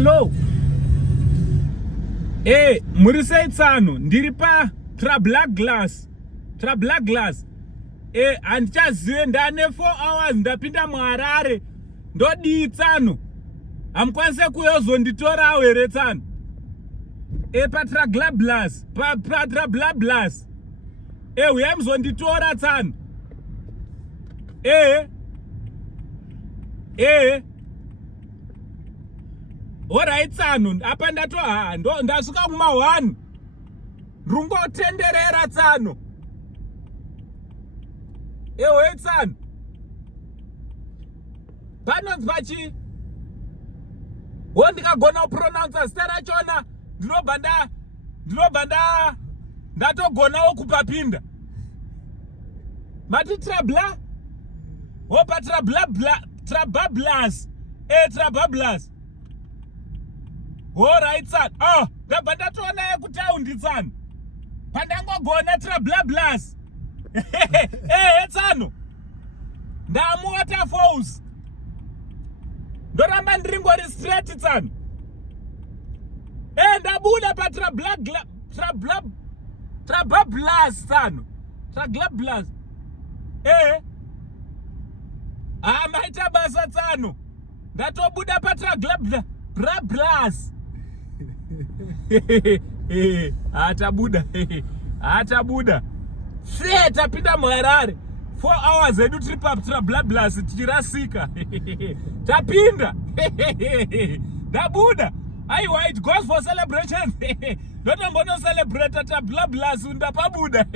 Hello. Murisei tsano ndiri pa Trabablas. Andichazive ndane 4 hours ndapinda muHarare. Ndodii tsano. Hamukwanise kuyozonditora here tsano. Pa Trabablas. Uya muzonditora tsano. Alright tsano, apa ndasvika kuma 1. Rungotenderera tsano. We tsano. Panonzi pachi. Ndikagona kupronounce zita rachona, ndinobva ndatogonawo kupapinda. Mati Trabablas. Trabablas. Alright tsano. Ndabva ndatoona yekutaundi tsano. Pandangogona Trabablas. Tsano. Ndamuwaterfalls. Ndoramba ndiringori straight tsano. Ndabuda pa Trabablas tsano. Trabablas. Maita basa tsano. Ndatobuda pa Trabablas. Atabuda. Straight tapinda muHarare. 4 hours edu tiri pa Trabablas Tichirasika. Tapinda. Ndabuda. Aiwa, it goes for celebrations. Ndotombono celebrate Trabablas undapabuda.